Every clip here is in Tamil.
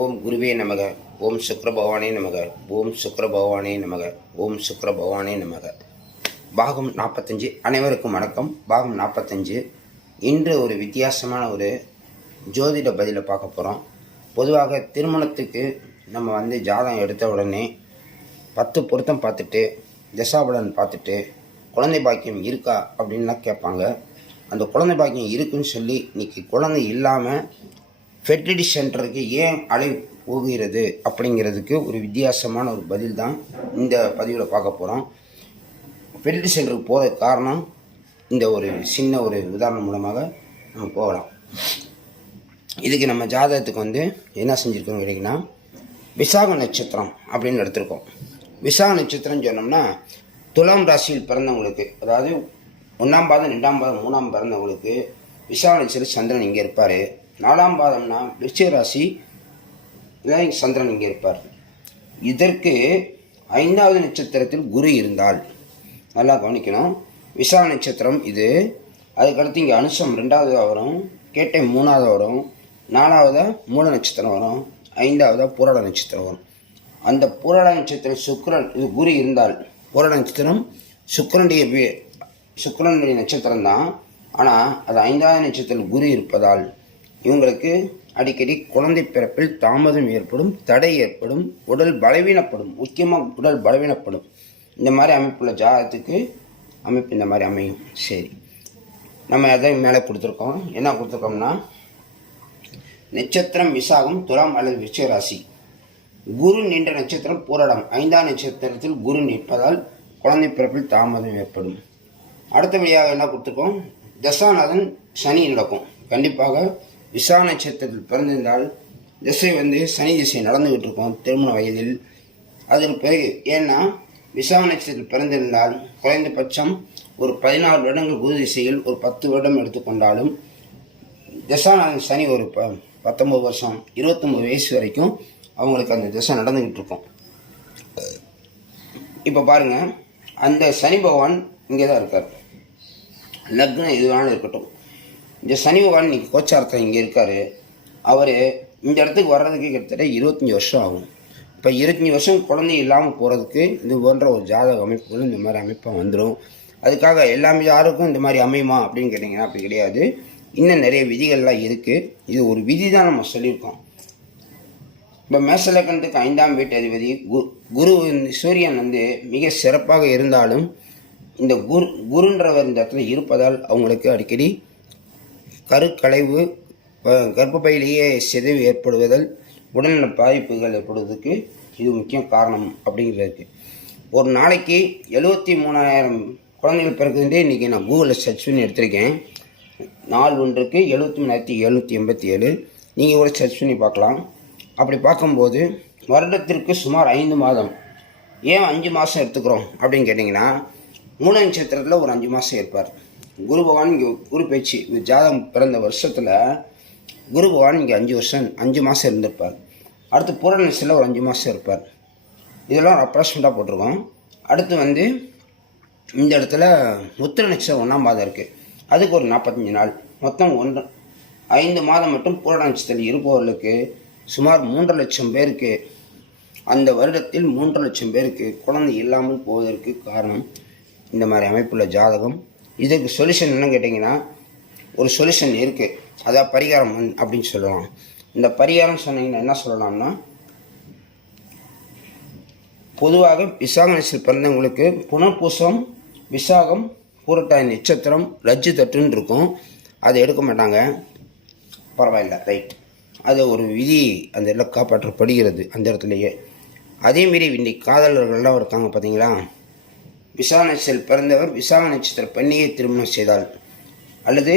ஓம் குருவே நமக. ஓம் சுக்கிர பகவானே நமக. ஓம் சுக்கிர பகவானே நமக. ஓம் சுக்கிர பகவானே நமக. பாகம் 45. அனைவருக்கும் வணக்கம். பாகம் 45. இன்று ஒரு வித்தியாசமான ஒரு ஜோதிட பதிலை பார்க்க போகிறோம். பொதுவாக திருமணத்துக்கு நம்ம ஜாதகம் எடுத்த உடனே 10 பொருத்தம் பார்த்துட்டு தசாபலன் பார்த்துட்டு குழந்தை பாக்கியம் இருக்கா அப்படின்லாம் கேட்பாங்க. அந்த குழந்தை பாக்கியம் இருக்குன்னு சொல்லி இன்றைக்கி குழந்தை இல்லாமல் ஃபெர்டிலிட்டி சென்டருக்கு ஏன் அலை போகிறது அப்படிங்கிறதுக்கு ஒரு வித்தியாசமான ஒரு பதில் தான் இந்த பதிவில் பார்க்க போகிறோம். ஃபெர்டிலிட்டி சென்டருக்கு போகிற காரணம் இந்த ஒரு சின்ன ஒரு உதாரணம் மூலமாக நம்ம போகலாம். இதுக்கு நம்ம ஜாதகத்துக்கு என்ன செஞ்சுருக்கோம் கேட்டிங்கன்னா, விசாக நட்சத்திரம் அப்படின்னு எடுத்திருக்கோம். விசாக நட்சத்திரம் சொன்னோம்னா துலாம் ராசியில் பிறந்தவங்களுக்கு, அதாவது 1ஆம் பாதம் 2ஆம் பாதம் 3ஆம் பிறந்தவங்களுக்கு விசாக நட்சத்திரம் சந்திரன் இங்கே இருப்பார். 4ஆம் பாதம்னா விருச்சிக ராசி சந்திரன் இங்கே இருப்பார். இதற்கு 5வது நட்சத்திரத்தில் குரு இருந்தால் நல்லா கவனிக்கணும். விசாக நட்சத்திரம் இது. அதுக்கடுத்து இங்கே அனுஷம் 2வது வரும், கேட்டை 3வது வரும், 4வது மூல நட்சத்திரம் வரும், 5வது பூராட நட்சத்திரம் வரும். அந்த பூராட நட்சத்திரம் சுக்கிரன், இது குரு இருந்தால் பூராட நட்சத்திரம் சுக்கிரனுடைய நட்சத்திரம் தான். ஆனால் அது 5வது நட்சத்திரத்தில் குரு இருப்பதால் இவங்களுக்கு அடிக்கடி குழந்தை பிறப்பில் தாமதம் ஏற்படும், தடை ஏற்படும், உடல் பலவீனப்படும். முக்கியமாக உடல் பலவீனப்படும். இந்த மாதிரி அமைப்புள்ள ஜாதகத்துக்கு அமைப்பு இந்த மாதிரி அமையும். சரி, நம்ம எதை மேலே கொடுத்துருக்கோம், என்ன கொடுத்துருக்கோம்னா, நட்சத்திரம் விசாகம் துலாம் அல்லது விருச்சிக ராசி, குரு நின்ற நட்சத்திரம் பூராடம், 5ஆம் நட்சத்திரத்தில் குரு நிற்பதால் குழந்தை பிறப்பில் தாமதம் ஏற்படும். அடுத்தபடியாக என்ன கொடுத்துருக்கோம், தசாநாதன் சனி நடக்கும். கண்டிப்பாக விசாக நட்சத்திரத்தில் பிறந்திருந்தால் திசை சனி திசை நடந்துகிட்டு இருக்கும் திருமண வயதில். அதற்கு பிறகு ஏன்னா விசாக நட்சத்திரத்தில் பிறந்திருந்தால் குறைந்தபட்சம் ஒரு 14 வருடங்கள் குரு திசையில் ஒரு 10 வருடம் எடுத்துக்கொண்டாலும் தசாநாதன் சனி ஒரு 19 வருஷம் 29 வயசு வரைக்கும் அவங்களுக்கு அந்த திசை நடந்துக்கிட்டு இருக்கும். இப்போ பாருங்கள், அந்த சனி பகவான் இங்கே தான் இருக்கார். லக்னம் எது வேணாலும் இருக்கட்டும், இந்த சனி பகவான் இன்றைக்கி கோச்சாரத்தில் இங்கே இருக்கார். அவர் இந்த இடத்துக்கு வர்றதுக்கு கிட்டத்தட்ட 25 வருஷம் ஆகும். இப்போ 25 வருஷம் குழந்தை இல்லாமல் போகிறதுக்கு இது போன்ற ஒரு ஜாதக அமைப்புகள் இந்த மாதிரி அமைப்பாக வந்துடும். அதுக்காக எல்லாமே யாருக்கும் இந்த மாதிரி அமையுமா அப்படின்னு கேட்டிங்கன்னா அப்படி கிடையாது. இன்னும் நிறைய விதிகள்லாம் இருக்குது. இது ஒரு விதி தான் நம்ம சொல்லியிருக்கோம். இப்போ மேசலக்கணத்துக்கு 5ஆம் வீட்டு அதிபதி குரு சூரியன் மிக சிறப்பாக இருந்தாலும் இந்த குருன்றவர் இந்த இடத்துல இருப்பதால் அவங்களுக்கு அடிக்கடி கருக்கலைவு, கர்ப்பப்பையிலேயே சிதைவு ஏற்படுவதால் உடல்நல பாதிப்புகள் ஏற்படுவதற்கு இது முக்கிய காரணம் அப்படிங்கிறதுக்கு. ஒரு நாளைக்கு 73,000 குழந்தைகள் பிறகுன்றே இன்றைக்கி நான் கூகுளில் சர்ச் பண்ணி எடுத்திருக்கேன். நாள் ஒன்றுக்கு 73,787. நீங்கள் கூட சர்ச் பண்ணி பார்க்கலாம். அப்படி பார்க்கும்போது வருடத்திற்கு சுமார் 5 மாதம். ஏன் 5 மாதம் எடுத்துக்கிறோம் அப்படின்னு கேட்டிங்கன்னா, மூல நட்சத்திரத்தில் ஒரு 5 மாதம் இருப்பார் குரு பகவான். இங்கே குரு பேச்சு ஜாதகம் பிறந்த வருஷத்தில் குரு பகவான் இங்கே 5 மாதம் இருந்திருப்பார். அடுத்து பூர நட்சத்திரத்தில் ஒரு 5 மாதம் இருப்பார். இதெல்லாம் அப்ராக்சிமேட்டாக போட்டிருக்கோம். அடுத்து இந்த இடத்துல உத்திர நட்சத்திரம் 1ஆம் பாதம் இருக்குது. அதுக்கு ஒரு 45 நாள். மொத்தம் 5 மாதம் மட்டும் பூர நட்சத்திரத்தில் இருப்பவர்களுக்கு சுமார் 3 லட்சம் பேருக்கு, அந்த வருடத்தில் 3 லட்சம் பேருக்கு குழந்தை இல்லாமல் போவதற்கு காரணம் இந்த மாதிரி அமைப்புள்ள ஜாதகம். இதுக்கு சொல்யூஷன் என்னன்னு கேட்டிங்கன்னா, ஒரு சொல்யூஷன் இருக்குது. அதான் பரிகாரம் அப்படின்னு சொல்லலாம். இந்த பரிகாரம் சொன்னீங்கன்னா என்ன சொல்லலாம்னா, பொதுவாக விசாக நட்சத்திரம் பிறந்தவங்களுக்கு புனர்பூசம், விசாகம், பூரட்டாதி நட்சத்திரம், ரஜ்ஜு தட்டுன்னு இருக்கும். அதை எடுக்க மாட்டாங்க. பரவாயில்ல, ரைட். அது ஒரு விதி அந்த இடத்துல காப்பாற்றப்படுகிறது அந்த இடத்துலையே. அதேமாரி இன்றைக்கி காதலர்கள்லாம் இருக்காங்க பார்த்தீங்களா. விசாக நட்சத்திரத்தில் பிறந்தவர் விசாக நட்சத்திர பெண்ணையே திருமணம் செய்தால், அல்லது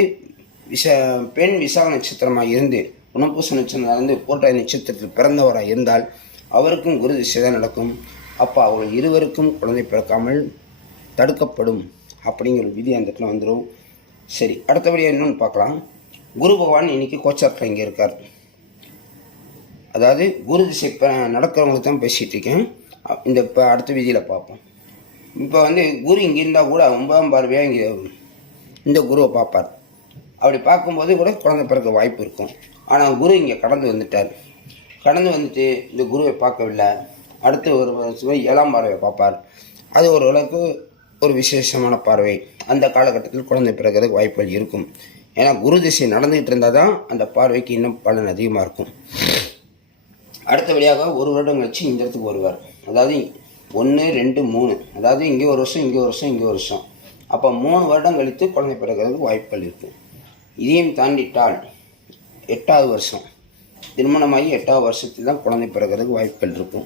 பெண் விசாக நட்சத்திரமாக இருந்து புனர்பூச நட்சத்திரம் பூரட்டாதி நட்சத்திரத்தில் பிறந்தவராக இருந்தால் அவருக்கும் குரு திசை தான் நடக்கும். அப்போ அவர்கள் இருவருக்கும் குழந்தை பிறக்காமல் தடுக்கப்படும் அப்படிங்கிற விதி அந்த இடத்துல வந்துடும். சரி, அடுத்தபடியாக இன்னொன்று பார்க்கலாம். குரு பகவான் இன்றைக்கி கோச்சாரத்தில் இங்கே இருக்கார். அதாவது குரு திசை நடக்கிறவங்களுக்கு தான் பேசிகிட்டு இருக்கேன். இந்த இப்போ அடுத்த விதியில் பார்ப்போம். இப்போ குரு இங்கே இருந்தால் கூட 9ஆம் பார்வையாக இங்கே இந்த குருவை பார்ப்பார். அப்படி பார்க்கும்போது கூட குழந்தை பிறக்க வாய்ப்பு இருக்கும். ஆனால் குரு இங்கே கடந்து வந்துட்டார். கடந்து வந்துட்டு இந்த குருவை பார்க்கவில்லை, அடுத்து ஒரு வருஷம் 7ஆம் பார்வையை பார்ப்பார். அது ஓரளவுக்கு ஒரு விசேஷமான பார்வை. அந்த காலகட்டத்தில் குழந்தை பிறக்கிறதுக்கு வாய்ப்புகள் இருக்கும். ஏன்னா குரு திசை நடந்துகிட்டு இருந்தால் தான் அந்த பார்வைக்கு இன்னும் பலன் அதிகமாக இருக்கும். அடுத்தபடியாக 1 வருடம் கழிச்சு இந்த இடத்துக்கு வருவார். அதாவது 1, 2, 3, அதாவது இங்கே ஒரு வருஷம், இங்கே ஒரு வருஷம், இங்கே ஒரு வருஷம். அப்போ 3 வருடம் கழித்து குழந்தை பிறக்கிறதுக்கு வாய்ப்புகள் இருக்கும். இதையும் தாண்டிட்டால் 8வது வருஷம் திருமணமாகி 8வது வருஷத்தில் தான் குழந்தை பிறக்கிறதுக்கு வாய்ப்புகள் இருக்கும்.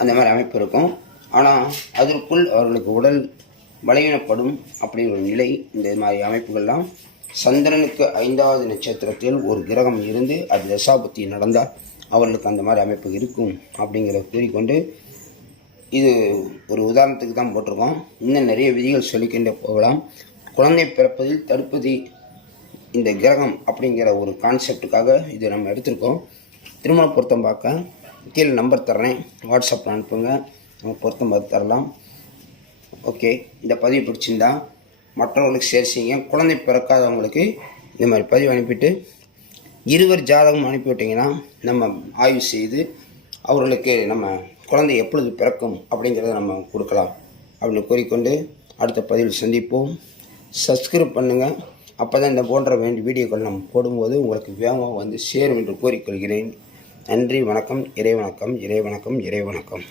அந்த மாதிரி அமைப்பு இருக்கும். ஆனால் அதற்குள் அவர்களுக்கு உடல் பலவீனப்படும் அப்படி ஒரு நிலை. இந்த மாதிரி அமைப்புகள்லாம் சந்திரனுக்கு 5வது நட்சத்திரத்தில் ஒரு கிரகம் இருந்து அது தசாபுத்தி நடந்தால் அவர்களுக்கு அந்த மாதிரி அமைப்பு இருக்கும் அப்படிங்கிறத கூறிக்கொண்டு, இது ஒரு உதாரணத்துக்கு தான் போட்டிருக்கோம். இன்னும் நிறைய விதிகள் சொல்லிக்கொண்டே போகலாம். குழந்தை பிறப்பதில் தடுப்பது இந்த கிரகம் அப்படிங்கிற ஒரு கான்செப்டுக்காக இது நம்ம எடுத்திருக்கோம். திருமண பொருத்தம் பார்க்க கீழே நம்பர் தர்றேன், வாட்ஸ்அப்பில் அனுப்புங்க, நம்ம பொருத்தம் பார்த்து தரலாம். ஓகே, இந்த பதிவு பிடிச்சிருந்தா மற்றவங்களுக்கு ஷேர் செய்யுங்க. குழந்தை பிறக்காதவங்களுக்கு இந்த மாதிரி பதிவு அனுப்பிட்டு இருவர் ஜாதகம் அனுப்பிவிட்டிங்கன்னா நம்ம ஆய்வு செய்து அவர்களுக்கு நம்ம குழந்தை எப்பொழுது பிறக்கும் அப்படிங்கிறத நம்ம கொடுக்கலாம் அப்படின்னு கூறிக்கொண்டு அடுத்த பதிவில் சந்திப்போம். சப்ஸ்கிரைப் பண்ணுங்கள். அப்போ தான் இந்த போன்ற வீடியோக்கள் நம்ம போடும்போது உங்களுக்கு வேகமாக வந்து சேரும் என்று கூறிக்கொள்கிறேன். நன்றி, வணக்கம், இறை வணக்கம், இறை வணக்கம், இறை வணக்கம்.